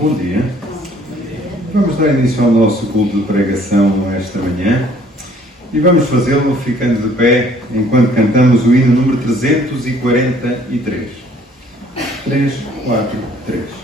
bom dia. Vamos dar início ao nosso culto de pregação esta manhã e vamos fazê-lo ficando de pé enquanto cantamos o hino número 343. 3, 4, 3.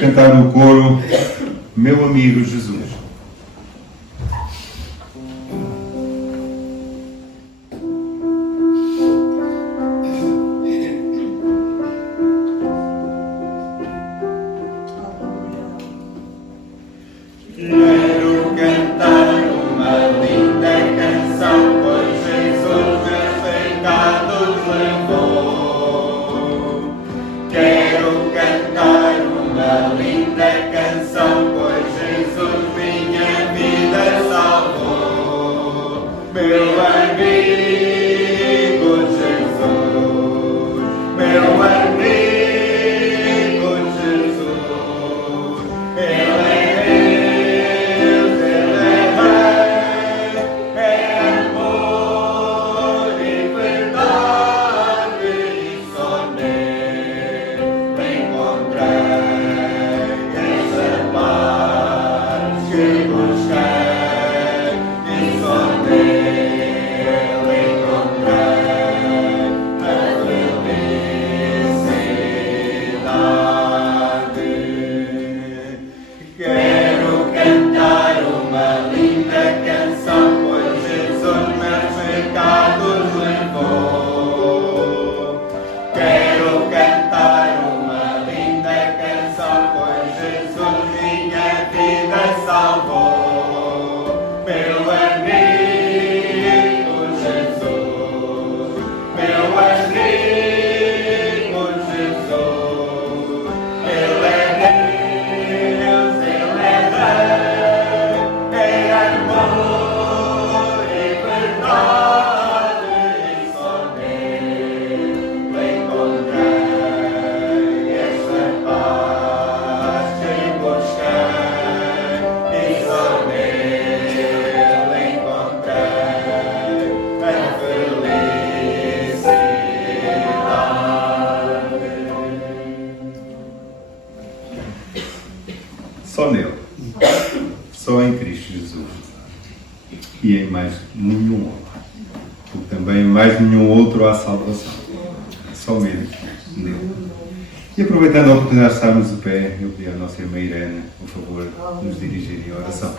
Cantar no coro, meu amigo Jesus. Linda canção, pois Jesus também mais nenhum outro à salvação. Só mesmo nele. E aproveitando a oportunidade de estarmos de pé, eu pedi à nossa irmã Irene, por favor, nos dirigir em oração.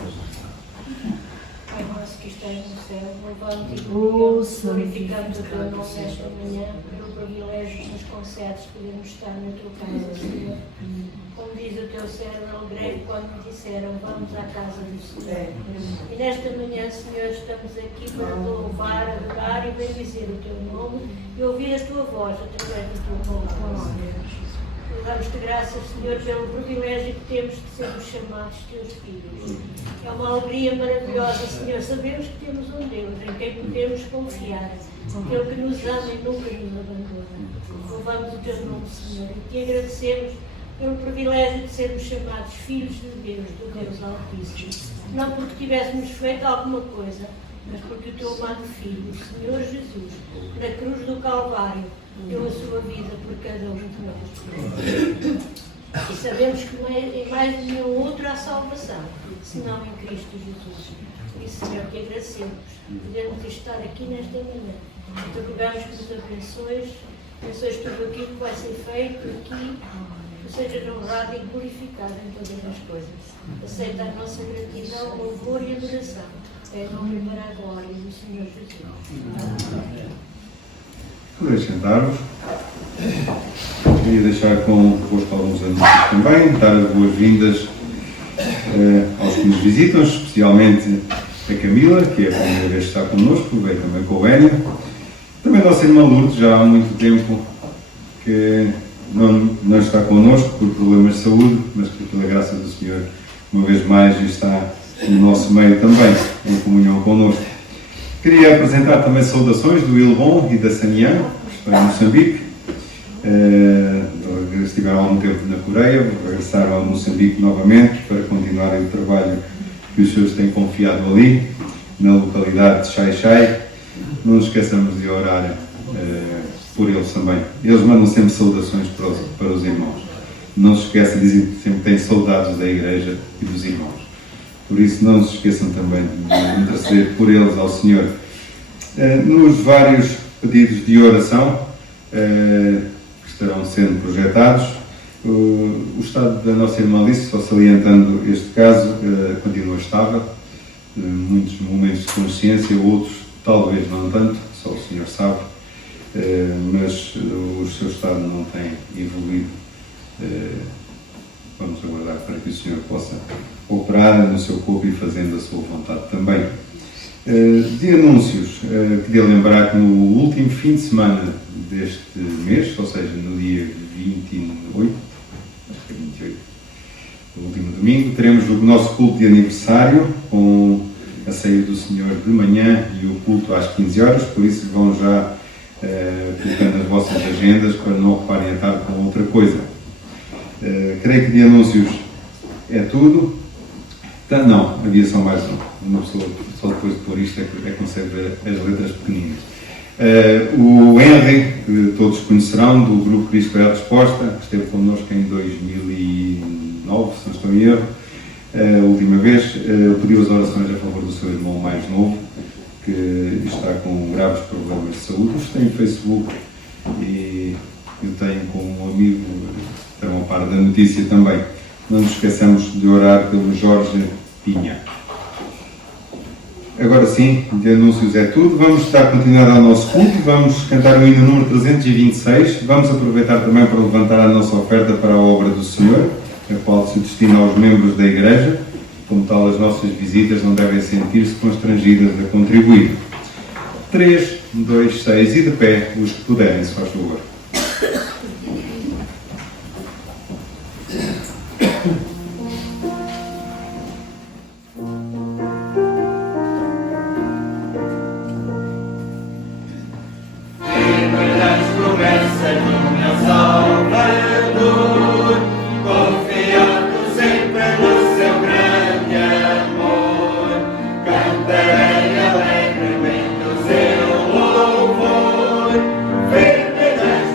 Pai nosso que estás no céu, louvado e glorificado o teu nome esta manhã, pelo privilégio que nos concedes podermos estar na tua casa, Senhor. Como diz o teu servo, alegrei quando me disseram, vamos à casa do Senhor. E nesta manhã, Senhor, estamos aqui para te louvar, adorar e bendizer o teu nome e ouvir a tua voz através do teu nome. Damos-te graças, Senhor, pelo privilégio que temos de sermos chamados teus filhos. É uma alegria maravilhosa, Senhor, sabemos que temos um Deus em quem podemos confiar, aquele que nos ama e nunca nos abandona. Louvamos o teu nome, Senhor, e te agradecemos pelo privilégio de sermos chamados filhos de Deus, do Deus Altíssimo. Não porque tivéssemos feito alguma coisa, mas porque o teu amado Filho, o Senhor Jesus, na cruz do Calvário, deu a sua vida por cada um de nós. E sabemos que não é em mais nenhum outro a salvação, senão em Cristo Jesus. Por isso, Senhor, te agradecemos. Podemos estar aqui nesta manhã. Te rogamos que nos abençoes tudo aquilo que vai ser feito aqui, que sejas honrado e glorificado em todas as coisas. Aceita a nossa gratidão, louvor e adoração. É em nome para a glória do Senhor Jesus. Amém. Podeis sentar-vos. Queria deixar convosco alguns anúncios também, dar as boas-vindas aos que nos visitam, especialmente a Camila, que é a primeira vez que está connosco, veio também com o Enio. Também a nossa irmã Lourdes, já há muito tempo que não está connosco por problemas de saúde, mas que pela graça do Senhor, uma vez mais, está no nosso meio também, em comunhão connosco. Queria apresentar também saudações do Ilbon e da Sanian, que estão em Moçambique. Estiveram há algum tempo na Coreia, regressaram a Moçambique novamente para continuarem o trabalho que os senhores têm confiado ali, na localidade de Xai-Xai. Não nos esqueçamos de orar por eles também. Eles mandam sempre saudações para os irmãos. Não se esqueçam, dizem que sempre têm saudades da igreja e dos irmãos. Por isso, não se esqueçam também de interceder por eles ao Senhor. Nos vários pedidos de oração que estarão sendo projetados, o estado da nossa irmã Alice, só salientando este caso, continua estável. Muitos momentos de consciência, outros talvez não tanto, só o Senhor sabe, mas o seu estado não tem evoluído. Vamos aguardar para que o Senhor possa operar no seu corpo e fazendo a sua vontade também. De anúncios, queria lembrar que no último fim de semana deste mês, ou seja, no dia 28, acho que é 28, no último domingo, teremos o nosso culto de aniversário com a ceia do Senhor de manhã e o culto às 15 horas, por isso vão já colocando as vossas agendas para não ocuparem a tarde com outra coisa. Creio que de anúncios é tudo. Não, havia só mais um. Uma pessoa, só depois de pôr isto, é que consegue ver as letras pequeninas. O Henry, que todos conhecerão, do grupo Cristo é a Resposta, esteve connosco em 2009, se não estou em erro, a última vez, pediu as orações a favor do seu irmão mais novo, que está com graves problemas de saúde. Isto tem Facebook e eu tenho como um amigo, estarão a par da notícia também. Não nos esqueçamos de orar pelo Jorge Pinha. Agora sim, de anúncios é tudo. Vamos dar continuidade ao nosso culto. Vamos cantar o hino número 326. Vamos aproveitar também para levantar a nossa oferta para a obra do Senhor, a qual se destina aos membros da Igreja. Como tal, as nossas visitas não devem sentir-se constrangidas a contribuir. 3, 2, 6 e de pé, os que puderem, se faz favor. Alegremente o seu louvor, firme nas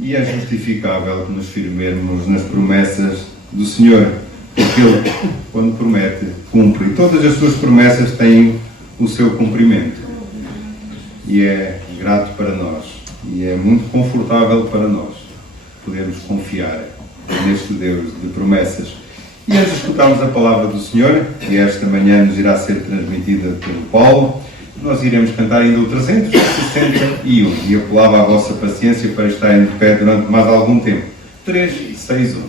E é justificável que nos firmemos nas promessas do Senhor, porque Ele, quando promete, cumpre. E todas as suas promessas têm o seu cumprimento. E é grato para nós. E é muito confortável para nós podermos confiar neste Deus de promessas. E antes de escutarmos a palavra do Senhor, que esta manhã nos irá ser transmitida pelo Paulo, nós iremos cantar ainda o 361 e apelava à vossa paciência para estarem de pé durante mais algum tempo. 3, 6, 1.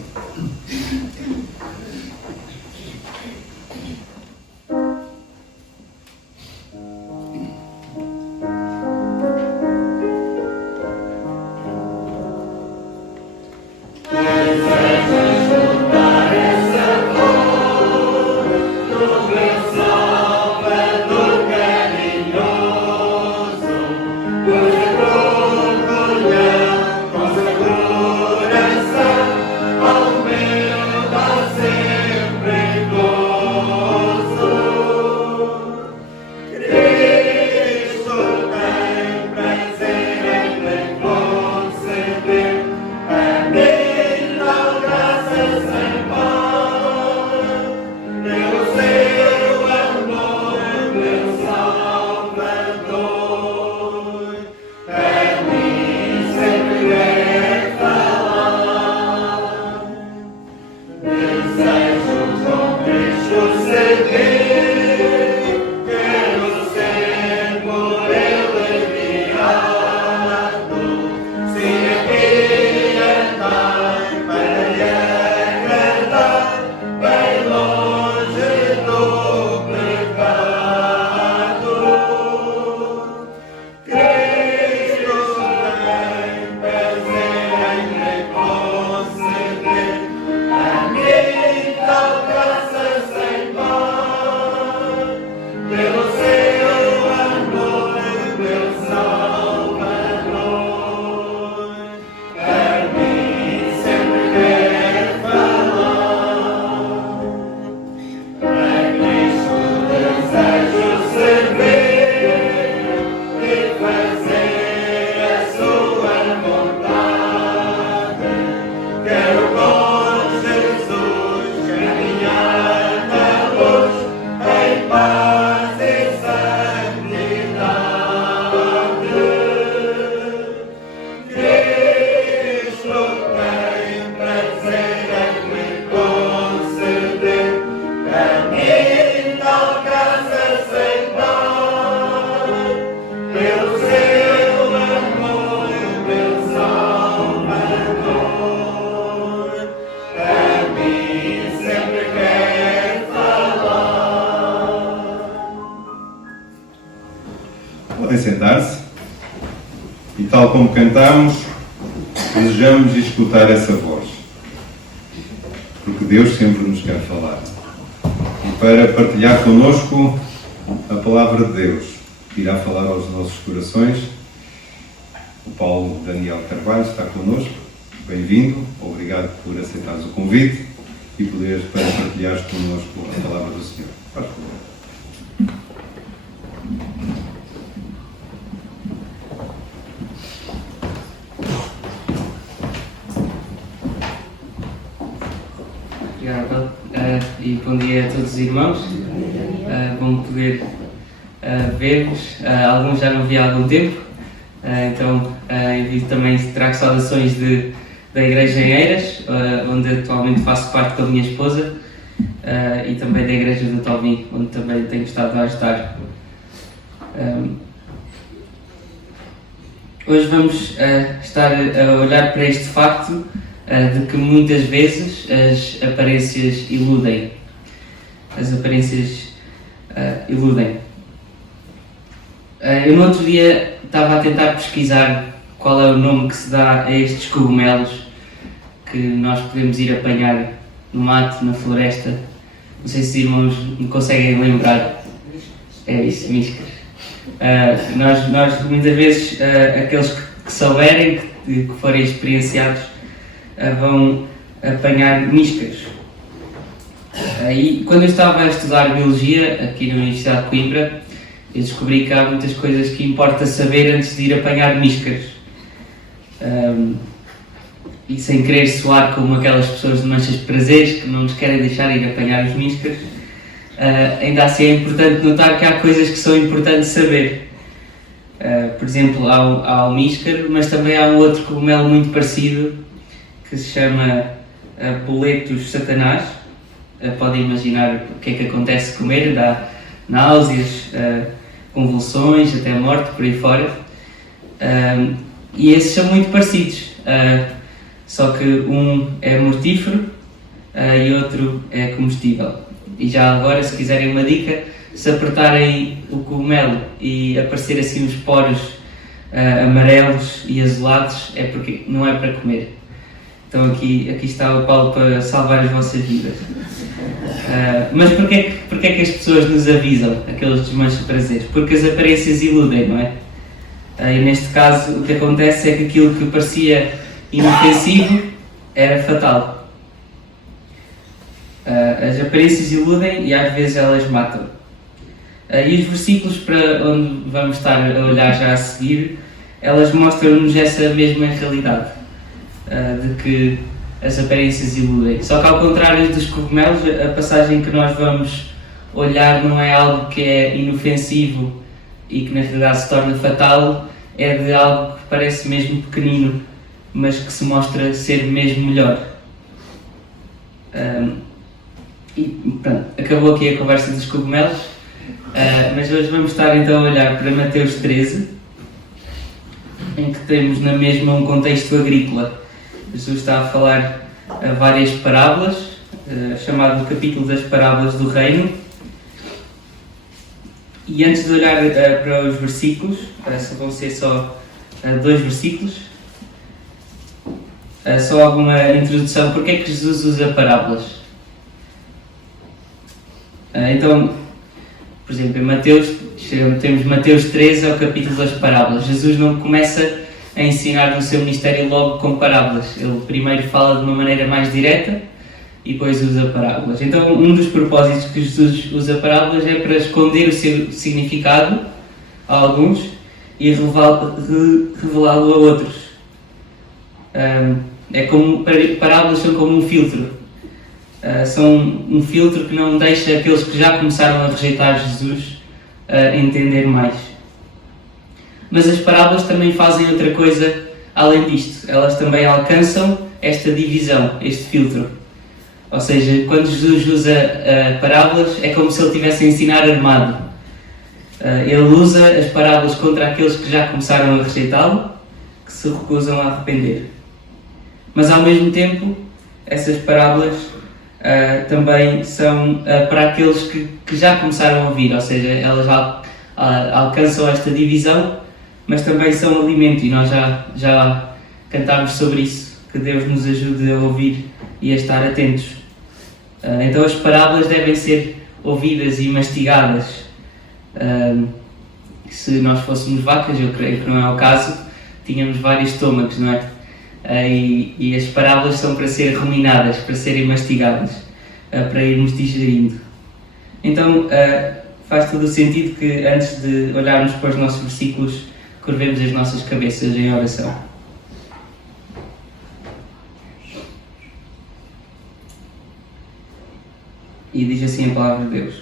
Podem sentar-se e, tal como cantamos, desejamos escutar essa voz, porque Deus sempre nos quer falar. E para partilhar connosco a palavra de Deus, que irá falar aos nossos corações, o Paulo Daniel Carvalho está connosco. Bem-vindo, obrigado por aceitares o convite e poderes para partilhares connosco a palavra do Senhor. Faz favor. Obrigado e bom dia a todos os irmãos. Bom poder ver-vos. Alguns já não vi há algum tempo, então eu também trago saudações da Igreja em Eiras, onde atualmente faço parte com a minha esposa, e também da Igreja do Talvim, onde também tenho estado a ajudar. Hoje vamos estar a olhar para este facto de que muitas vezes as aparências iludem. As aparências iludem. Eu no outro dia estava a tentar pesquisar qual é o nome que se dá a estes cogumelos que nós podemos ir apanhar no mato, na floresta. Não sei se os irmãos me conseguem lembrar. É isso, miscas. Nós muitas vezes, aqueles que souberem, que forem experienciados, vão apanhar miscas. E quando eu estava a estudar Biologia aqui na Universidade de Coimbra, eu descobri que há muitas coisas que importa saber antes de ir apanhar miscas. E sem querer soar como aquelas pessoas de manchas de prazeres que não nos querem deixar ir apanhar os miscas, ainda assim é importante notar que há coisas que são importantes saber. Por exemplo, há o míscaro, mas também há um outro cogumelo muito parecido que se chama Boletus satanás. Podem imaginar o que é que acontece comer, dá náuseas, convulsões, até morte, por aí fora. E esses são muito parecidos, só que um é mortífero e outro é comestível. E já agora, se quiserem uma dica, se apertarem o cogumelo e aparecer assim os poros amarelos e azulados, é porque não é para comer. Então aqui está o Paulo para salvar as vossas vidas. Mas porquê é que as pessoas nos avisam, aqueles desmanchos de prazeres? Porque as aparências iludem, não é? E neste caso o que acontece é que aquilo que parecia inofensivo era fatal. As aparências iludem e às vezes elas matam. E os versículos para onde vamos estar a olhar já a seguir, elas mostram-nos essa mesma realidade, de que as aparências iludem. Só que ao contrário dos cogumelos, a passagem que nós vamos olhar não é algo que é inofensivo e que na realidade se torna fatal, é de algo que parece mesmo pequenino, mas que se mostra ser mesmo melhor. E pronto, acabou aqui a conversa dos cogumelos, mas hoje vamos estar então a olhar para Mateus 13, em que temos na mesma um contexto agrícola. Jesus está a falar várias parábolas, chamado capítulo das parábolas do reino. E antes de olhar para os versículos, vão ser só 2 versículos, só alguma introdução. Porque é que Jesus usa parábolas? Então, por exemplo, em Mateus, temos Mateus 13, é o capítulo das parábolas. Jesus não começa a ensinar no seu ministério logo com parábolas. Ele primeiro fala de uma maneira mais direta e depois usa parábolas. Então, um dos propósitos que Jesus usa parábolas é para esconder o seu significado a alguns e revelá-lo a outros. Parábolas são como um filtro. São um filtro que não deixa aqueles que já começaram a rejeitar Jesus entender mais. Mas as parábolas também fazem outra coisa além disto. Elas também alcançam esta divisão, este filtro. Ou seja, quando Jesus usa parábolas, é como se ele estivesse a ensinar armado. Ele usa as parábolas contra aqueles que já começaram a rejeitá-lo, que se recusam a arrepender. Mas ao mesmo tempo, essas parábolas também são para aqueles que já começaram a ouvir, ou seja, elas alcançam esta divisão, mas também são alimento, e nós já cantámos sobre isso, que Deus nos ajude a ouvir e a estar atentos. Então as parábolas devem ser ouvidas e mastigadas. Se nós fôssemos vacas, eu creio que não é o caso, tínhamos vários estômagos, não é? E as parábolas são para ser ruminadas, para serem mastigadas, para irmos digerindo. Então faz todo o sentido que antes de olharmos para os nossos versículos, curvemos as nossas cabeças em oração. E diz assim a palavra de Deus: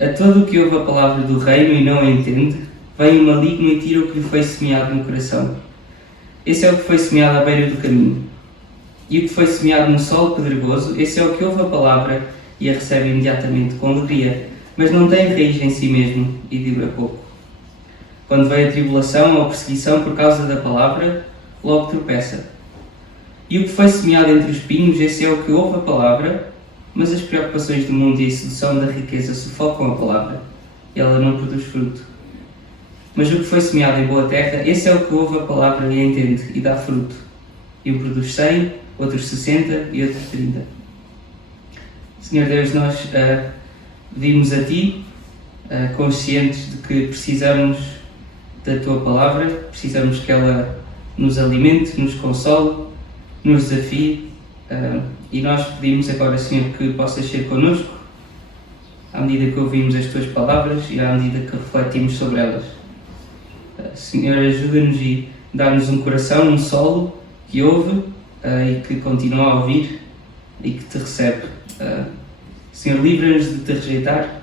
a todo o que ouve a palavra do reino e não a entende, vem o maligno e tira o que lhe foi semeado no coração. Esse é o que foi semeado à beira do caminho. E o que foi semeado no solo pedregoso, esse é o que ouve a palavra e a recebe imediatamente com alegria, mas não tem raiz em si mesmo e dura pouco. Quando vem a tribulação ou perseguição por causa da palavra, logo tropeça. E o que foi semeado entre os espinhos, esse é o que ouve a palavra, mas as preocupações do mundo e a sedução da riqueza sufocam a palavra, e ela não produz fruto. Mas o que foi semeado em boa terra, esse é o que ouve a palavra e a entende, e dá fruto. E um produz 100, outros 60 e outros 30. Senhor Deus, nós pedimos a Ti, conscientes de que precisamos da Tua palavra, precisamos que ela nos alimente, nos console, nos desafie, e nós pedimos agora, Senhor, que possas ser connosco à medida que ouvimos as Tuas palavras e à medida que refletimos sobre elas. Senhor, ajuda-nos e dá-nos um coração, um solo que ouve e que continua a ouvir e que Te recebe. Senhor, livra-nos de Te rejeitar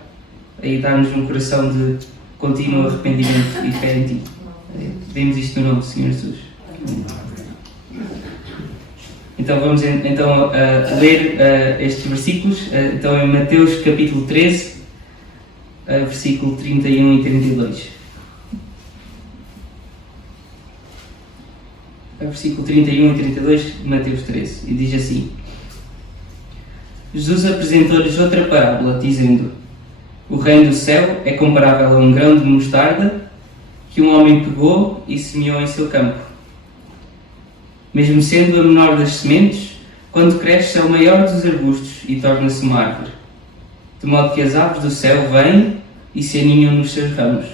e dá-nos um coração de contínuo arrependimento e fé em Ti. Pedimos isto no nome do Senhor Jesus. Então vamos ler estes versículos. Então em Mateus capítulo 13, versículo 31 e 32. Versículo 31 e 32 de Mateus 13. E diz assim: Jesus apresentou-lhes outra parábola, dizendo: O reino do céu é comparável a um grão de mostarda que um homem pegou e semeou em seu campo. Mesmo sendo a menor das sementes, quando cresce é o maior dos arbustos e torna-se uma árvore, de modo que as aves do céu vêm e se aninham nos seus ramos.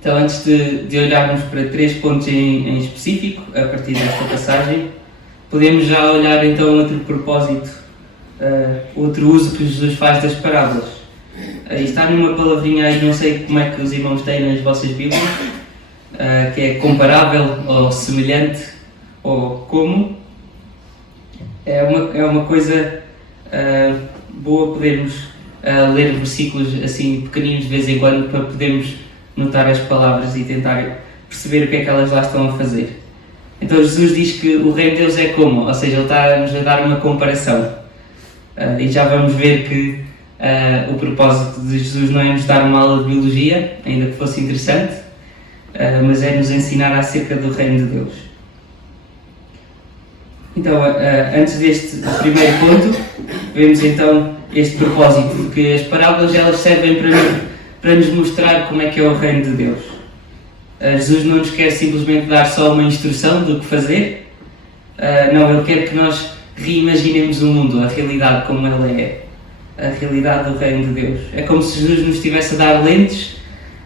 Então, antes de olharmos para 3 pontos em específico, a partir desta passagem, podemos já olhar então outro propósito, outro uso que Jesus faz das parábolas. Está numa palavrinha aí, não sei como é que os irmãos têm nas vossas Bíblias, que é comparável ou semelhante ou como. É uma coisa boa podermos ler versículos assim pequeninos de vez em quando para podermos notar as palavras e tentar perceber o que é que elas lá estão a fazer. Então Jesus diz que o reino de Deus é como, ou seja, ele está-nos a dar uma comparação. E já vamos ver que o propósito de Jesus não é nos dar uma aula de biologia, ainda que fosse interessante, mas é nos ensinar acerca do reino de Deus. Então, antes deste primeiro ponto, vemos então este propósito de que as parábolas elas servem para nos mostrar como é que é o reino de Deus. Jesus não nos quer simplesmente dar só uma instrução do que fazer, não, Ele quer que nós reimaginemos o mundo, a realidade como ela é, a realidade do reino de Deus. É como se Jesus nos estivesse a dar lentes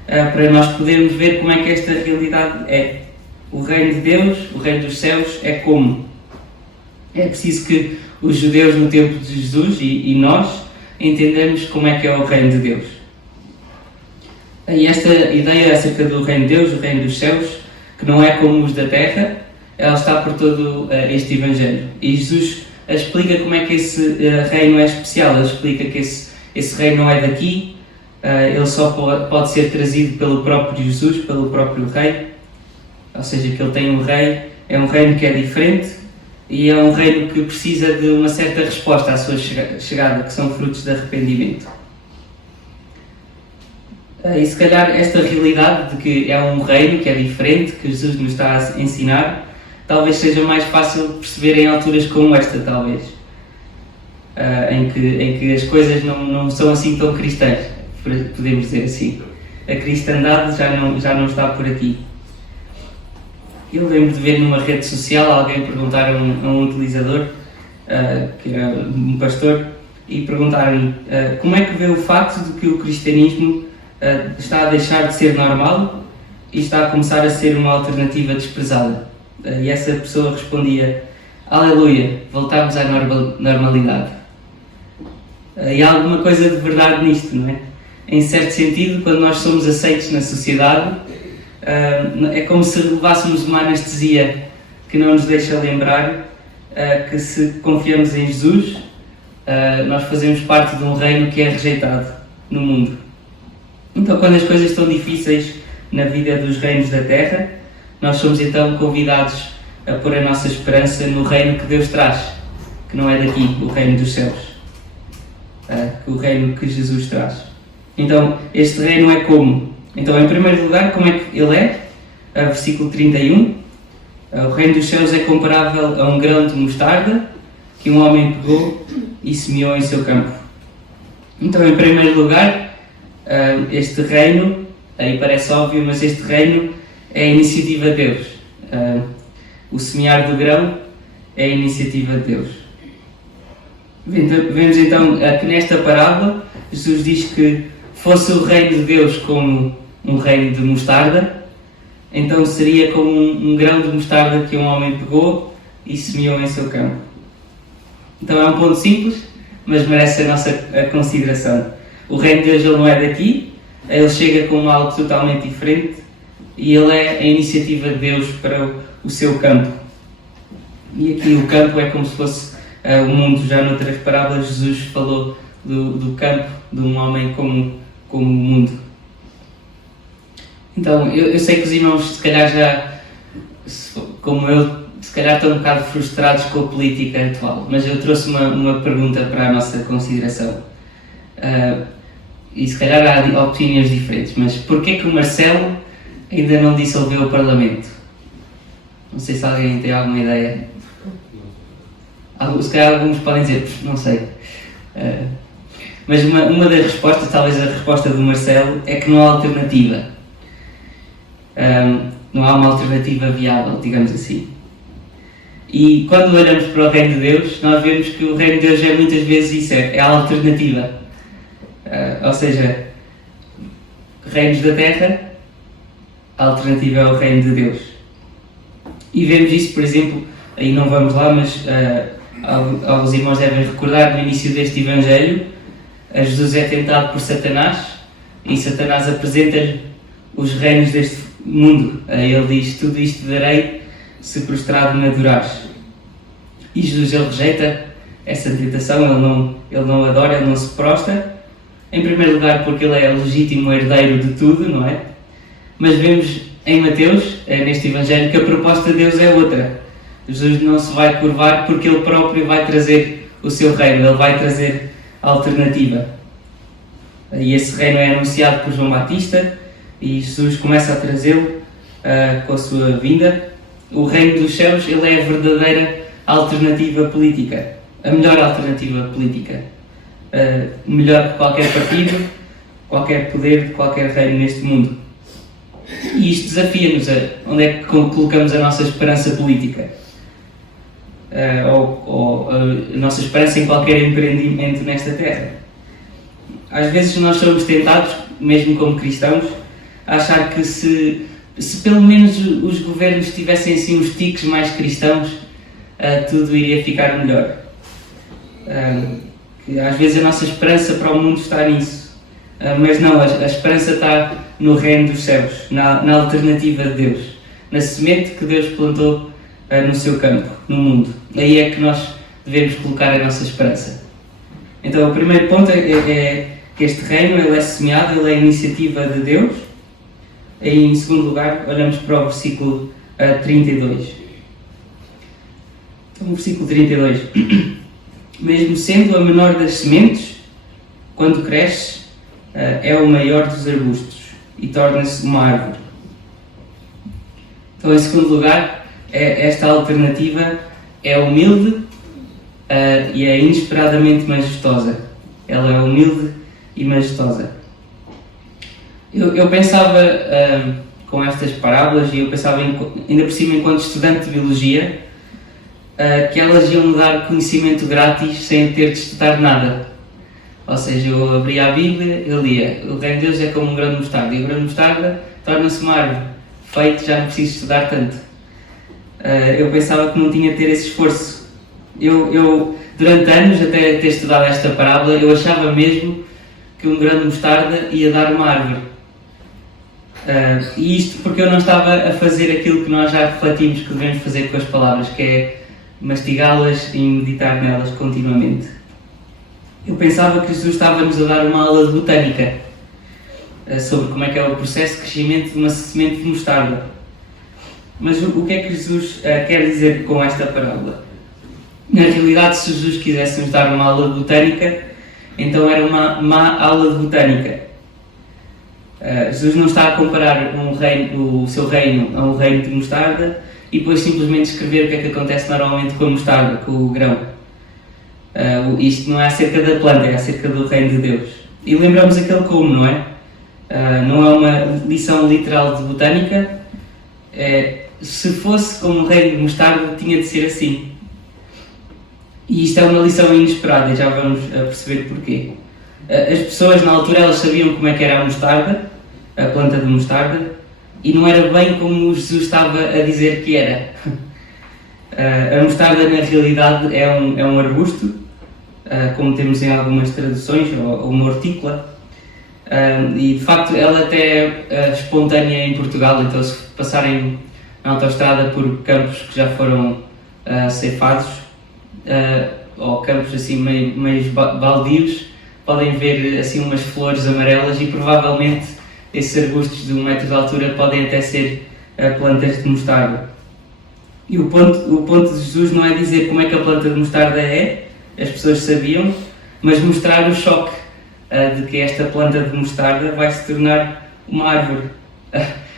para nós podermos ver como é que esta realidade é. O reino de Deus, o reino dos céus, é como. É preciso que os judeus no tempo de Jesus e nós entendamos como é que é o reino de Deus. E esta ideia acerca do reino de Deus, o reino dos céus, que não é como os da terra, ela está por todo este Evangelho. E Jesus explica como é que esse reino é especial. Ele explica que esse reino não é daqui, ele só pode ser trazido pelo próprio Jesus, pelo próprio Rei. Ou seja, que ele tem um rei, é um reino que é diferente e é um reino que precisa de uma certa resposta à sua chegada, que são frutos de arrependimento. E se calhar esta realidade de que é um reino que é diferente, que Jesus nos está a ensinar, talvez seja mais fácil perceber em alturas como esta, talvez. Em que as coisas não são assim tão cristãs, podemos dizer assim. A cristandade já não está por aqui. Eu lembro de ver numa rede social alguém perguntar a um utilizador, que era um pastor, e perguntar-lhe como é que vê o facto de que o cristianismo está a deixar de ser normal e está a começar a ser uma alternativa desprezada. E essa pessoa respondia: Aleluia, voltamos à normalidade. E há alguma coisa de verdade nisto, não é? Em certo sentido, quando nós somos aceitos na sociedade, é como se levássemos uma anestesia que não nos deixa lembrar que se confiamos em Jesus, nós fazemos parte de um reino que é rejeitado no mundo. Então, quando as coisas estão difíceis na vida dos reinos da terra, nós somos então convidados a pôr a nossa esperança no reino que Deus traz, que não é daqui, o reino dos céus, o reino que Jesus traz. Então, este reino é como? Então, em primeiro lugar, como é que ele é? Versículo 31. O reino dos céus é comparável a um grão de mostarda que um homem pegou e semeou em seu campo. Então, em primeiro lugar, este reino, aí parece óbvio, mas este reino é a iniciativa de Deus. O semear do grão é a iniciativa de Deus. Vemos então que nesta parábola Jesus diz que fosse o reino de Deus como um reino de mostarda, então seria como um grão de mostarda que um homem pegou e semeou em seu campo. Então é um ponto simples, mas merece a nossa consideração. O reino de Deus ele não é daqui, ele chega como algo totalmente diferente e ele é a iniciativa de Deus para o seu campo. E aqui o campo é como se fosse o mundo. Já noutras parábolas Jesus falou do campo, de um homem como o mundo. Então, eu sei que os irmãos, se calhar já, como eu, se calhar estão um bocado frustrados com a política atual, mas eu trouxe uma pergunta para a nossa consideração. E se calhar há opiniões diferentes, mas porquê que o Marcelo ainda não dissolveu o Parlamento? Não sei se alguém tem alguma ideia. Se calhar alguns podem dizer, não sei. Mas uma das respostas, talvez a resposta do Marcelo, é que não há alternativa. Não há uma alternativa viável, digamos assim. E quando olhamos para o Reino de Deus, nós vemos que o Reino de Deus é muitas vezes isso, é a alternativa. Ou seja, reinos da Terra, a alternativa é o Reino de Deus. E vemos isso, por exemplo, aí não vamos lá, mas alguns irmãos devem recordar no início deste Evangelho, Jesus é tentado por Satanás e Satanás apresenta-lhe os reinos deste mundo. Ele diz, tudo isto darei se prostrado me adorares. E Jesus ele rejeita essa tentação, ele não adora, ele não se prostra. Em primeiro lugar porque ele é o legítimo herdeiro de tudo, não é? Mas vemos em Mateus, neste Evangelho, que a proposta de Deus é outra. Jesus não se vai curvar porque ele próprio vai trazer o seu reino, ele vai trazer a alternativa. E esse reino é anunciado por João Batista e Jesus começa a trazê-lo com a sua vinda. O reino dos céus ele é a verdadeira alternativa política, a melhor alternativa política. Melhor que qualquer partido, qualquer poder de qualquer reino neste mundo. E isto desafia-nos a onde é que colocamos a nossa esperança política. Ou a nossa esperança em qualquer empreendimento nesta terra. Às vezes nós somos tentados, mesmo como cristãos, a achar que se pelo menos os governos tivessem assim uns tiques mais cristãos, tudo iria ficar melhor. Que às vezes a nossa esperança para o mundo está nisso. Mas não, a esperança está no reino dos céus, na alternativa de Deus, na semente que Deus plantou no seu campo, no mundo. Aí é que nós devemos colocar a nossa esperança. Então o primeiro ponto é que este reino ele é semeado, ele é a iniciativa de Deus. E em segundo lugar, olhamos para o versículo 32. Então o versículo 32. Mesmo sendo a menor das sementes, quando cresce, é o maior dos arbustos e torna-se uma árvore. Então em segundo lugar, esta alternativa é humilde e é inesperadamente majestosa. Ela é humilde e majestosa. Eu pensava com estas parábolas, e eu pensava ainda por cima enquanto estudante de Biologia, que elas iam me dar conhecimento grátis sem ter de estudar nada. Ou seja, eu abria a Bíblia, eu lia, o reino de Deus é como um grão de mostarda, e o grão de mostarda torna-se uma árvore. Feito, já não preciso estudar tanto. Eu pensava que não tinha de ter esse esforço. Eu durante anos, até ter estudado esta parábola, eu achava mesmo que um grão de mostarda ia dar uma árvore. E isto porque eu não estava a fazer aquilo que nós já refletimos que devemos fazer com as palavras, que é mastigá-las e meditar nelas continuamente. Eu pensava que Jesus estava-nos a dar uma aula de botânica sobre como é que é o processo de crescimento de uma semente de mostarda. Mas o que é que Jesus quer dizer com esta parábola? Na realidade, se Jesus quisesse nos dar uma aula de botânica, então era uma má aula de botânica. Jesus não está a comparar o seu reino a um reino de mostarda e depois simplesmente descrever o que é que acontece normalmente com a mostarda, com o grão. Isto não é acerca da planta, é acerca do reino de Deus. E lembramos aquele como, não é? Não é uma lição literal de botânica. Se fosse como um reino de mostarda, tinha de ser assim. E isto é uma lição inesperada, e já vamos perceber porquê. As pessoas na altura elas sabiam como é que era a mostarda, a planta de mostarda, e não era bem como Jesus estava a dizer que era. A mostarda na realidade é um arbusto, como temos em algumas traduções, ou uma hortícola, e de facto ela até é espontânea em Portugal, então se passarem na autoestrada por campos que já foram ceifados, ou campos assim meio baldios, podem ver assim umas flores amarelas e provavelmente esses arbustos de 1 metro de altura podem até ser plantas de mostarda. E o ponto de Jesus não é dizer como é que a planta de mostarda é, as pessoas sabiam, mas mostrar o choque de que esta planta de mostarda vai se tornar uma árvore.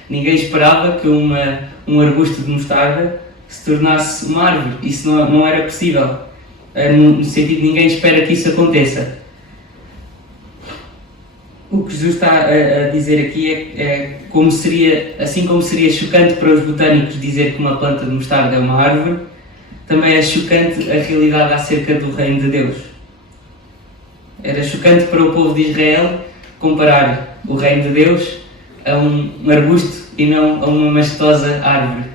Ninguém esperava que um arbusto de mostarda se tornasse uma árvore. Isso não era possível. No sentido de ninguém espera que isso aconteça. O que Jesus está a dizer aqui é como seria, assim como seria chocante para os botânicos dizer que uma planta de mostarda é uma árvore, também é chocante a realidade acerca do reino de Deus. Era chocante para o povo de Israel comparar o reino de Deus a um arbusto e não a uma majestosa árvore.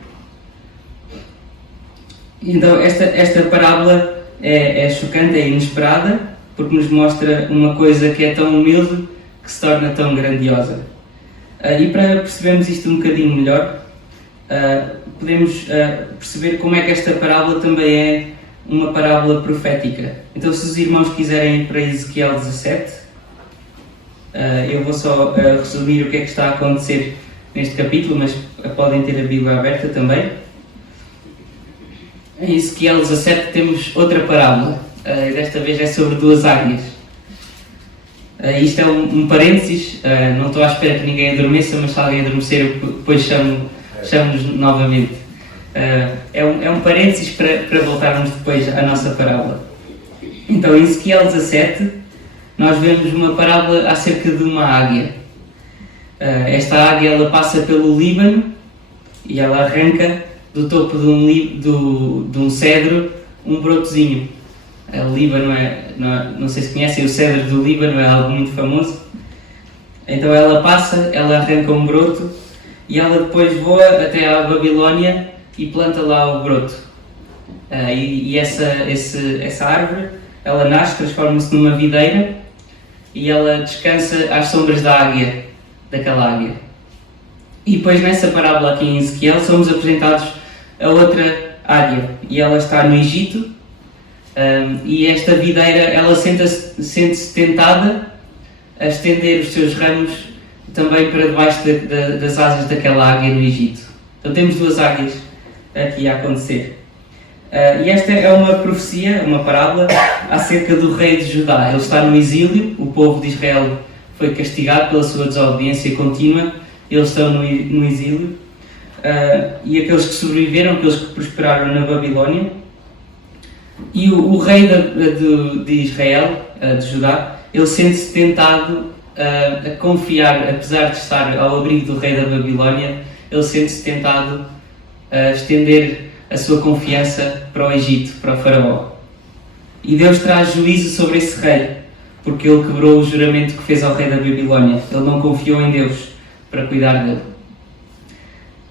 Então esta parábola é chocante, é inesperada, porque nos mostra uma coisa que é tão humilde que se torna tão grandiosa. E para percebermos isto um bocadinho melhor, podemos perceber como é que esta parábola também é uma parábola profética. Então, se os irmãos quiserem ir para Ezequiel 17, eu vou só resumir o que é que está a acontecer neste capítulo, mas podem ter a Bíblia aberta também. Em Ezequiel 17 temos outra parábola, desta vez é sobre 2 águias. Isto é um parênteses, não estou à espera que ninguém adormeça, mas se alguém adormecer eu depois chamo-nos novamente. É um parênteses para voltarmos depois à nossa parábola. Então, em Ezequiel 17, nós vemos uma parábola acerca de uma águia. Esta águia ela passa pelo Líbano e ela arranca do topo de um cedro um brotozinho. O Líbano não sei se conhecem, o cedro do Líbano é algo muito famoso. Então ela passa, ela arranca um broto e ela depois voa até à Babilónia e planta lá o broto. E essa árvore, ela nasce, transforma-se numa videira e ela descansa às sombras daquela águia. E depois nessa parábola aqui em Ezequiel somos apresentados a outra águia e ela está no Egito. E esta videira, ela sente-se tentada a estender os seus ramos também para debaixo das asas daquela águia no Egito. Então temos 2 águias aqui a acontecer. E esta é uma profecia, uma parábola acerca do rei de Judá. Ele está no exílio, o povo de Israel foi castigado pela sua desobediência contínua, eles estão no exílio. E aqueles que sobreviveram, aqueles que prosperaram na Babilónia. E o rei de Israel, de Judá, ele sente-se tentado a confiar, apesar de estar ao abrigo do rei da Babilónia, ele sente-se tentado a estender a sua confiança para o Egito, para o faraó. E Deus traz juízo sobre esse rei, porque ele quebrou o juramento que fez ao rei da Babilónia. Ele não confiou em Deus para cuidar dele.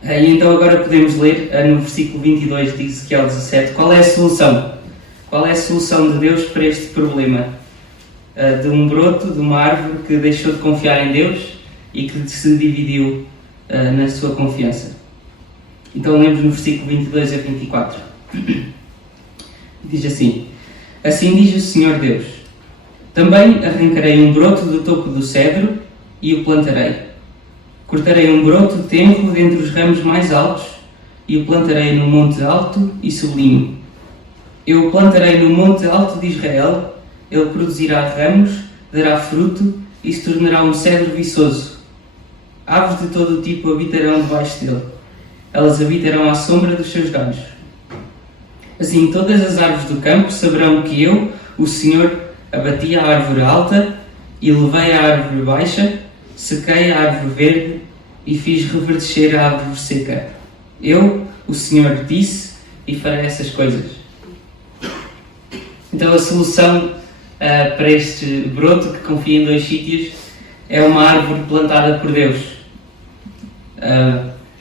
E então agora podemos ler no versículo 22 de Ezequiel 17 qual é a solução. Qual é a solução de Deus para este problema? De um broto, de uma árvore que deixou de confiar em Deus e que se dividiu na sua confiança. Então lemos no versículo 22 a 24. Diz assim: Assim diz o Senhor Deus: Também arrancarei um broto do topo do cedro e o plantarei. Cortarei um broto tenro dentre os ramos mais altos e o plantarei no monte alto e sublime. Eu o plantarei no monte alto de Israel, ele produzirá ramos, dará fruto e se tornará um cedro viçoso. Aves de todo o tipo habitarão debaixo dele. Elas habitarão à sombra dos seus galhos. Assim todas as árvores do campo saberão que eu, o Senhor, abati a árvore alta e levei a árvore baixa, sequei a árvore verde e fiz reverdecer a árvore seca. Eu, o Senhor, disse e farei essas coisas. Então a solução para este broto que confia em 2 sítios é uma árvore plantada por Deus.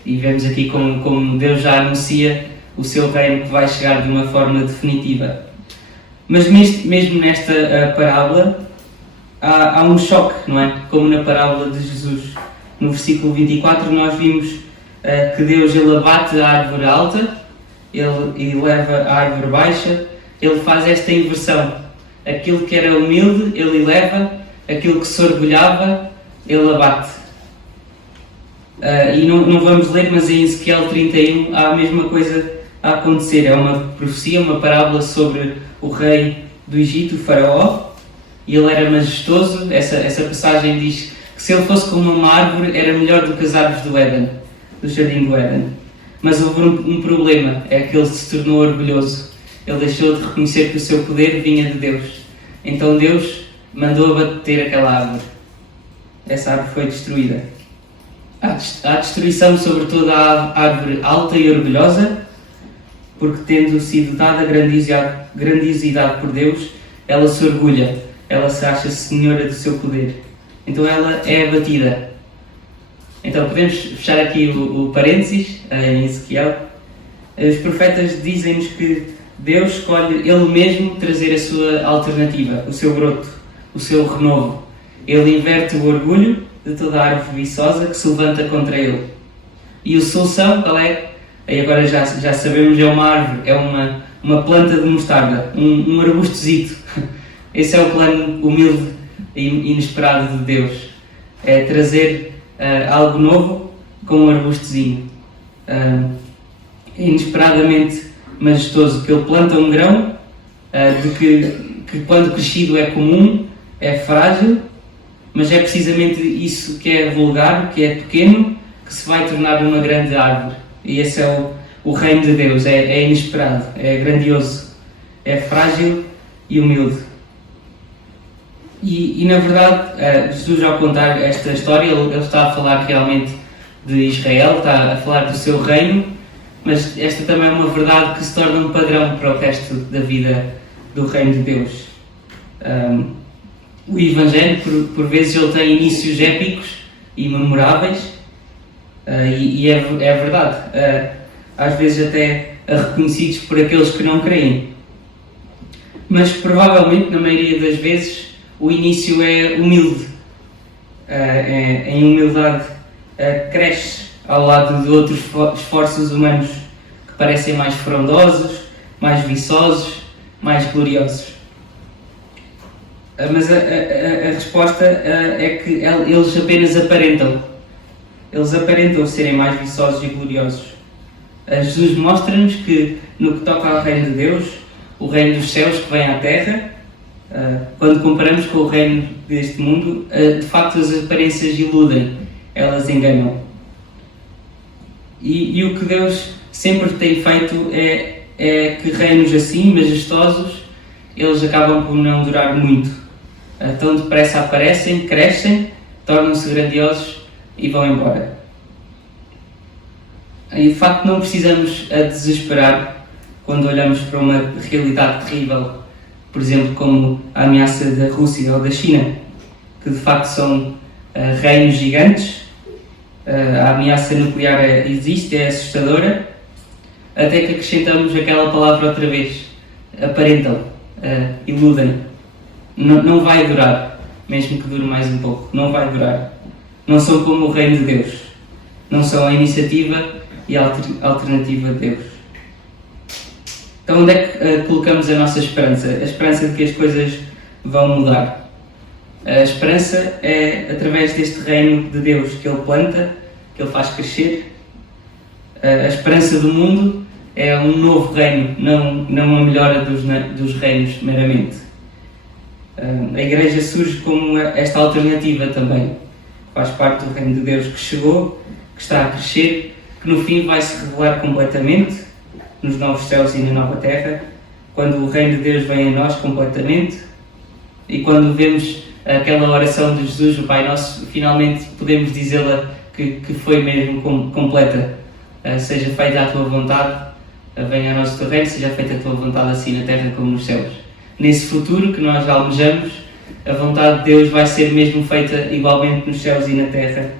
E vemos aqui como Deus já anuncia o seu reino que vai chegar de uma forma definitiva. Mas mesmo nesta parábola há um choque, não é? Como na parábola de Jesus. No versículo 24 nós vimos que Deus ele abate a árvore alta e leva a árvore baixa. Ele faz esta inversão. Aquilo que era humilde, ele eleva. Aquilo que se orgulhava, ele abate. E não vamos ler, mas em Ezequiel 31 há a mesma coisa a acontecer. É uma profecia, uma parábola sobre o rei do Egito, o faraó. E ele era majestoso. Essa passagem diz que se ele fosse como uma árvore, era melhor do que as árvores do Éden, do jardim do Éden. Mas houve um problema, é que ele se tornou orgulhoso. Ele deixou de reconhecer que o seu poder vinha de Deus. Então Deus mandou abater aquela árvore. Essa árvore foi destruída. Há destruição sobre toda a árvore alta e orgulhosa, porque tendo sido dada grandiosidade por Deus, ela se orgulha, ela se acha senhora do seu poder. Então ela é abatida. Então podemos fechar aqui o parênteses em Ezequiel. Os profetas dizem-nos que Deus escolhe Ele mesmo trazer a sua alternativa, o seu broto, o seu renovo. Ele inverte o orgulho de toda a árvore viçosa que se levanta contra Ele. E a solução qual é? Aí agora já sabemos, é uma árvore, é uma planta de mostarda, um arbustozito. Esse é o plano humilde e inesperado de Deus. É trazer algo novo com um arbustozinho. Inesperadamente majestoso, que ele planta um grão de que quando crescido é comum, é frágil, mas é precisamente isso que é vulgar, que é pequeno, que se vai tornar uma grande árvore. E esse é o reino de Deus, é inesperado, é grandioso, é frágil e humilde. E na verdade, Jesus ao contar esta história, ele está a falar realmente de Israel, está a falar do seu reino, mas esta também é uma verdade que se torna um padrão para o resto da vida do reino de Deus. O Evangelho, por vezes, ele tem inícios épicos e memoráveis, e é verdade, às vezes até reconhecidos por aqueles que não creem. Mas provavelmente, na maioria das vezes, o início é humilde, em humildade cresce ao lado de outros esforços humanos que parecem mais frondosos, mais viçosos, mais gloriosos. Mas a resposta é que eles apenas aparentam. Eles aparentam serem mais viçosos e gloriosos. Jesus mostra-nos que, no que toca ao reino de Deus, o reino dos céus que vem à terra, quando comparamos com o reino deste mundo, de facto as aparências iludem, elas enganam. E o que Deus sempre tem feito é que reinos assim, majestosos, eles acabam por não durar muito. Tão depressa aparecem, crescem, tornam-se grandiosos e vão embora. E de facto não precisamos desesperar quando olhamos para uma realidade terrível, por exemplo, como a ameaça da Rússia ou da China, que de facto são reinos gigantes. A ameaça nuclear existe, é assustadora, até que acrescentamos aquela palavra outra vez, aparentam, iludem. Não vai durar, mesmo que dure mais um pouco, não vai durar. Não são como o reino de Deus, não são a iniciativa e a alternativa de Deus. Então onde é que colocamos a nossa esperança? A esperança de que as coisas vão mudar. A esperança é através deste reino de Deus que Ele planta, que Ele faz crescer. A esperança do mundo é um novo reino, não a melhora dos reinos meramente. A Igreja surge como esta alternativa também. faz parte do reino de Deus que chegou, que está a crescer, que no fim vai se revelar completamente nos novos céus e na nova terra, quando o reino de Deus vem a nós completamente e quando vemos aquela oração de Jesus, o Pai Nosso, finalmente podemos dizê-la que foi mesmo completa. Seja feita a tua vontade, venha a nós o teu reino, seja feita a tua vontade assim na terra como nos céus. Nesse futuro que nós almejamos, a vontade de Deus vai ser mesmo feita igualmente nos céus e na terra,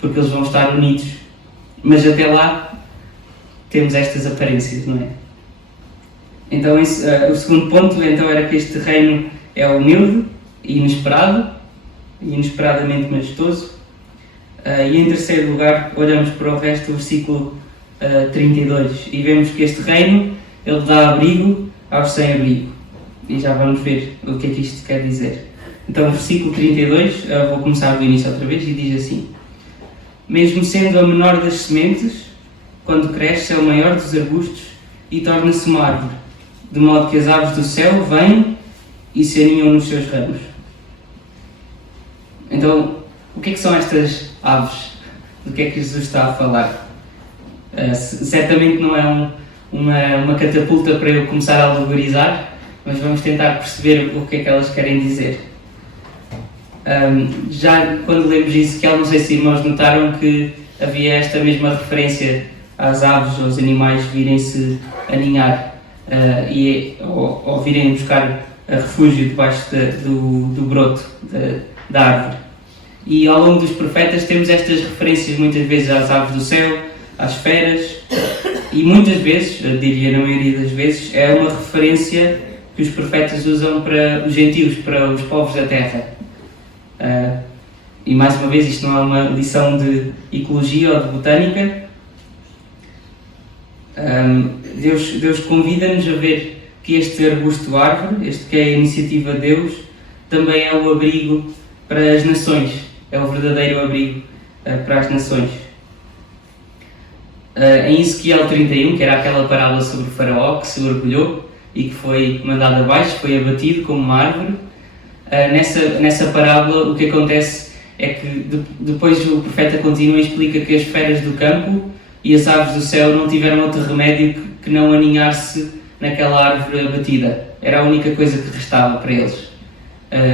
porque eles vão estar unidos. Mas até lá temos estas aparências, não é? Então o segundo ponto então, era que este reino é humilde e inesperado, e inesperadamente majestoso. E em terceiro lugar, olhamos para o resto do versículo 32 e vemos que este reino, ele dá abrigo aos sem-abrigo. E já vamos ver o que é que isto quer dizer. Então, versículo 32, vou começar do início outra vez, e diz assim: mesmo sendo a menor das sementes, quando cresce é o maior dos arbustos e torna-se uma árvore, de modo que as aves do céu vêm e se aninham nos seus ramos. Então, o que é que são estas aves? Do que é que Jesus está a falar? Certamente não é uma catapulta para eu começar a alegorizar, mas vamos tentar perceber o que é que elas querem dizer. Já quando lemos Ezequiel, não sei se irmãos notaram que havia esta mesma referência às aves, aos animais virem-se aninhar ou virem buscar refúgio debaixo do broto da árvore. E ao longo dos profetas temos estas referências muitas vezes às aves do céu, às feras, e muitas vezes, eu diria na maioria das vezes, é uma referência que os profetas usam para os gentios, para os povos da terra. E mais uma vez, isto não é uma lição de ecologia ou de botânica. Deus convida-nos a ver que este arbusto árvore, este que é a iniciativa de Deus, também é o abrigo para as nações, é o verdadeiro abrigo para as nações. Em Ezequiel 31, que era aquela parábola sobre o faraó que se orgulhou e que foi mandado abaixo, foi abatido como uma árvore, nessa parábola o que acontece é que depois o profeta continua e explica que as feras do campo e as aves do céu não tiveram outro remédio que não aninhar-se naquela árvore abatida. Era a única coisa que restava para eles.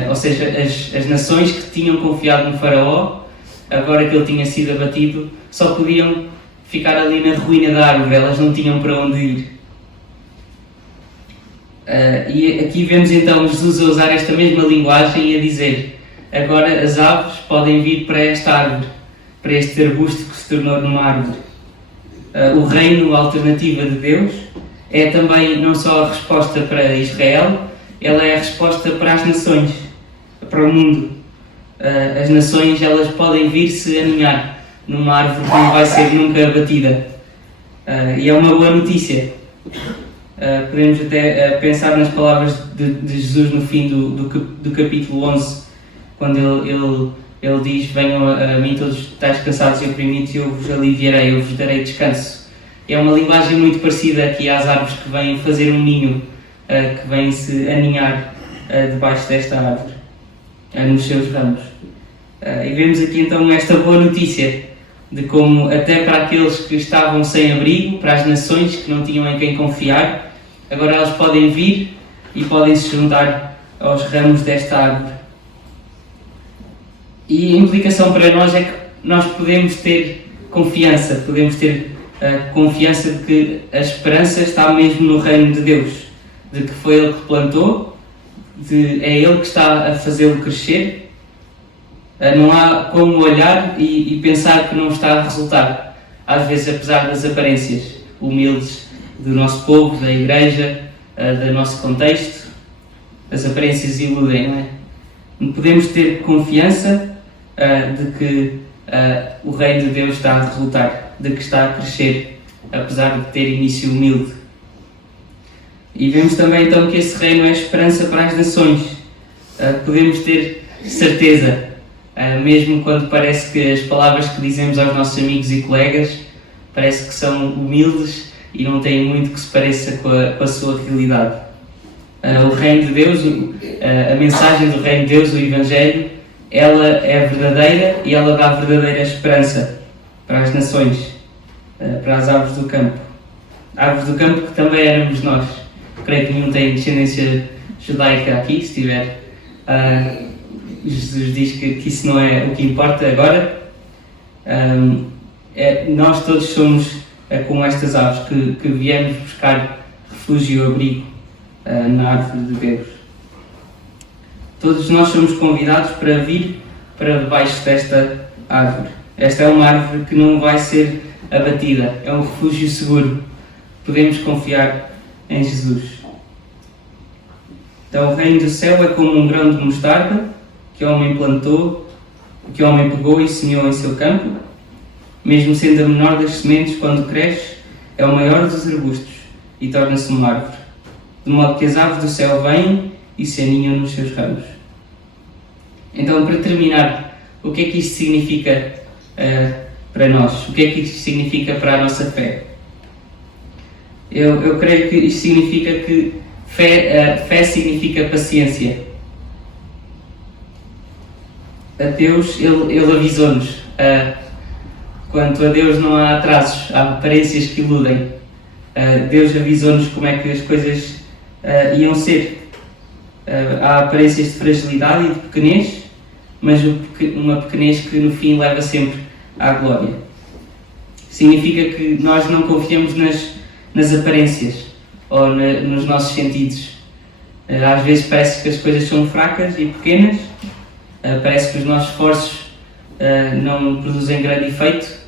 Ou seja, as nações que tinham confiado no faraó, agora que ele tinha sido abatido, só podiam ficar ali na ruína da árvore, elas não tinham para onde ir. E aqui vemos então Jesus a usar esta mesma linguagem e a dizer: agora as aves podem vir para esta árvore, para este arbusto que se tornou numa árvore. O reino, a alternativa de Deus, é também não só a resposta para Israel, ela é a resposta para as nações, para o mundo. As nações, elas podem vir se aninhar numa árvore que não vai ser nunca abatida. E é uma boa notícia. Podemos até pensar nas palavras de Jesus no fim do capítulo 11, quando ele diz: venham a mim todos que estáis cansados e oprimidos e eu vos aliviarei, eu vos darei descanso. É uma linguagem muito parecida aqui às árvores que vêm fazer um ninho, que vêm se aninhar debaixo desta árvore, nos seus ramos. E vemos aqui então esta boa notícia de como até para aqueles que estavam sem abrigo, para as nações que não tinham em quem confiar, agora elas podem vir e podem se juntar aos ramos desta árvore. E a implicação para nós é que nós podemos ter confiança, de que a esperança está mesmo no reino de Deus, de que foi Ele que plantou, é Ele que está a fazê-lo crescer. Não há como olhar e pensar que não está a resultar. Às vezes, apesar das aparências humildes do nosso povo, da igreja, do nosso contexto, as aparências iludem, não é? Podemos ter confiança de que o reino de Deus está a resultar, de que está a crescer, apesar de ter início humilde. E vemos também então que esse reino é a esperança para as nações. Podemos ter certeza, mesmo quando parece que as palavras que dizemos aos nossos amigos e colegas parece que são humildes e não têm muito que se pareça com a sua realidade. O reino de Deus, a mensagem do reino de Deus, o Evangelho, ela é verdadeira e ela dá verdadeira esperança para as nações, para as árvores do campo. Árvores do campo que também éramos nós. Creio que nenhum tem descendência judaica aqui, se tiver. Jesus diz que isso não é o que importa agora. Nós todos somos como estas aves que viemos buscar refúgio e abrigo na árvore de Deus. Todos nós somos convidados para vir para debaixo desta árvore. Esta é uma árvore que não vai ser abatida, é um refúgio seguro. Podemos confiar em Jesus. Então o reino do céu é como um grão de mostarda que o homem plantou, que o homem pegou e semeou em seu campo. Mesmo sendo a menor das sementes, quando cresce, é o maior dos arbustos e torna-se uma árvore. De modo que as aves do céu vêm e se aninham nos seus ramos. Então, para terminar, o que é que isto significa para nós? O que é que isto significa para a nossa fé? Eu creio que isto significa que fé significa paciência. A Deus, Ele avisou-nos. Quanto a Deus não há atrasos, há aparências que iludem. Deus avisou-nos como é que as coisas iam ser. Há aparências de fragilidade e de pequenez, mas uma pequenez que no fim leva sempre à glória. Significa que nós não confiamos nas aparências ou nos nossos sentidos. Às vezes parece que as coisas são fracas e pequenas, parece que os nossos esforços não produzem grande efeito,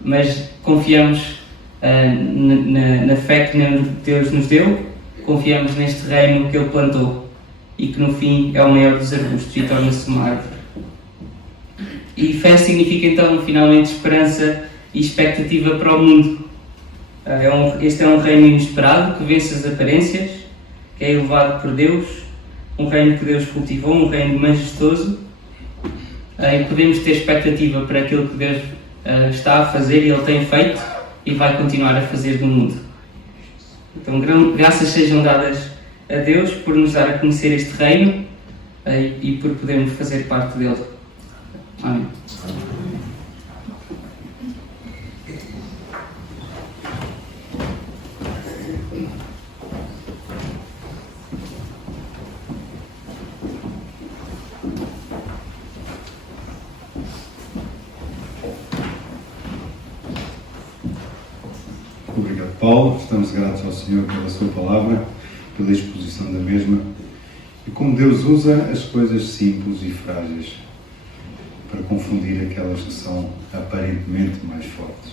mas confiamos na fé que Deus nos deu, confiamos neste reino que Ele plantou e que no fim é o maior dos arbustos e torna-se uma árvore. E fé significa então finalmente esperança e expectativa para o mundo. Este é um reino inesperado que vence as aparências, que é elevado por Deus, um reino que Deus cultivou, um reino majestoso, e podemos ter expectativa para aquilo que Deus está a fazer e Ele tem feito e vai continuar a fazer no mundo. Então, graças sejam dadas a Deus por nos dar a conhecer este reino e por podermos fazer parte dele. Amém. Obrigado, Paulo. Estamos gratos ao Senhor pela sua palavra, pela exposição da mesma e como Deus usa as coisas simples e frágeis para confundir aquelas que são aparentemente mais fortes.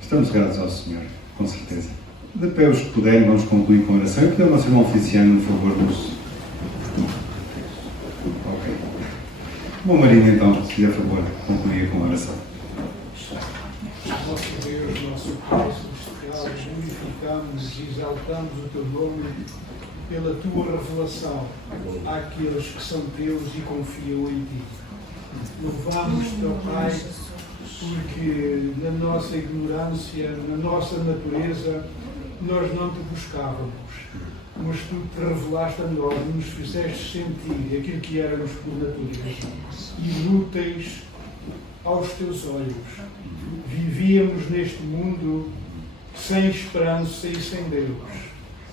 Estamos gratos ao Senhor, com certeza. De pé, os que puderem, vamos concluir com a oração e pedir ao nosso irmão Feliciano, por favor, nos... Ok. Bom, Marinho, então, se fizer favor, concluir com a oração. Nosso Deus, nosso Pai Celestial, glorificamos e exaltamos o Teu nome pela Tua revelação àqueles que são Teus e confiam em Ti. Louvamos-te, ó Pai, porque na nossa ignorância, na nossa natureza, nós não Te buscávamos, mas Tu Te revelaste a nós e nos fizeste sentir aquilo que éramos por natureza, inúteis aos Teus olhos. Vivíamos neste mundo sem esperança e sem Deus,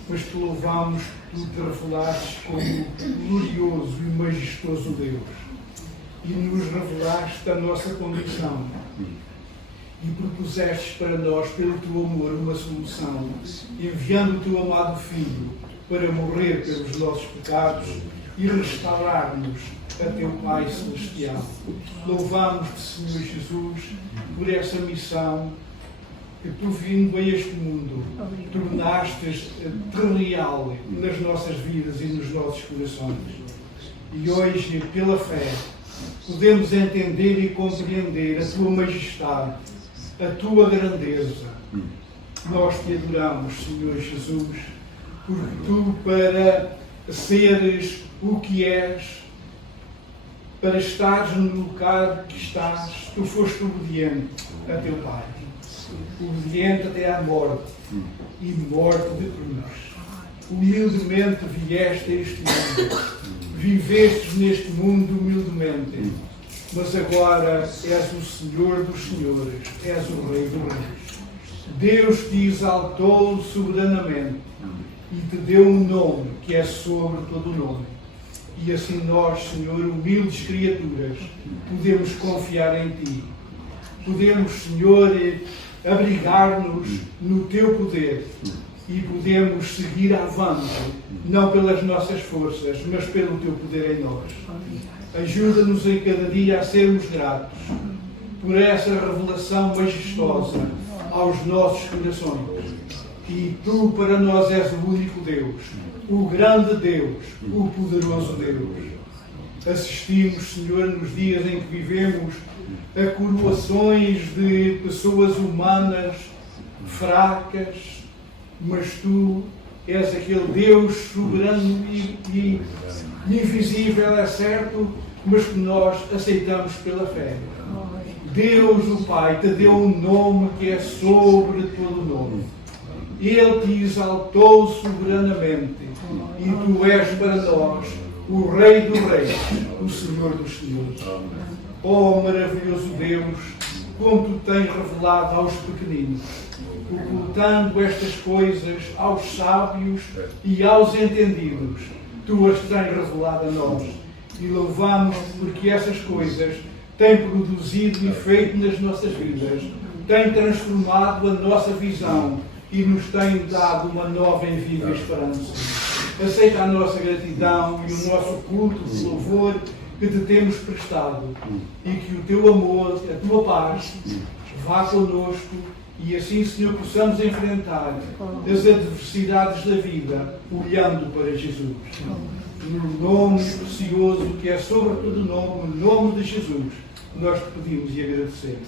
mas Te louvamos, Tu Te revelaste como glorioso e majestoso Deus e nos revelaste a nossa condição e propusestes para nós, pelo Teu amor, uma solução, enviando o Teu amado Filho para morrer pelos nossos pecados e restaurar-nos a Teu Pai Celestial. Louvamos-te, Senhor Jesus, por essa missão que Tu, vindo a este mundo, tornaste real nas nossas vidas e nos nossos corações. E hoje, pela fé, podemos entender e compreender a Tua majestade, a Tua grandeza. Nós Te adoramos, Senhor Jesus, porque Tu, para seres o que és, para estares no lugar que estás, Tu foste obediente a Teu Pai. Obediente até à morte e morte de cruz. Humildemente vieste a este mundo, vivestes neste mundo humildemente, mas agora és o Senhor dos Senhores, és o Rei dos Reis. Deus te exaltou soberanamente e te deu um nome que é sobre todo o nome. E assim nós, Senhor, humildes criaturas, podemos confiar em Ti. Podemos, Senhor, abrigar-nos no Teu poder e podemos seguir avante, não pelas nossas forças, mas pelo Teu poder em nós. Ajuda-nos em cada dia a sermos gratos por essa revelação majestosa aos nossos corações. E Tu para nós és o único Deus, o grande Deus, o poderoso Deus. Assistimos, Senhor, nos dias em que vivemos, a coroações de pessoas humanas, fracas, mas Tu és aquele Deus soberano e invisível, é certo, mas que nós aceitamos pela fé. Deus, o Pai, te deu um nome que é sobre todo o nome. Ele te exaltou soberanamente e Tu és para nós o Rei dos Reis, o Senhor dos Senhores. Oh, maravilhoso Deus, como Tu tens revelado aos pequeninos, ocultando estas coisas aos sábios e aos entendidos, Tu as tens revelado a nós. E louvamos-Te porque essas coisas têm produzido efeito nas nossas vidas, têm transformado a nossa visão e nos têm dado uma nova e viva esperança. Aceita a nossa gratidão e o nosso culto de louvor que Te temos prestado e que o Teu amor, a Tua paz, vá connosco e assim, Senhor, possamos enfrentar as adversidades da vida olhando para Jesus. No nome precioso que é sobre todo o nome, no nome de Jesus, nós Te pedimos e agradecemos.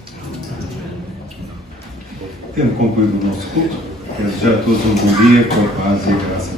Tendo concluído o nosso culto, quero desejar a todos um bom dia, com a paz e a graça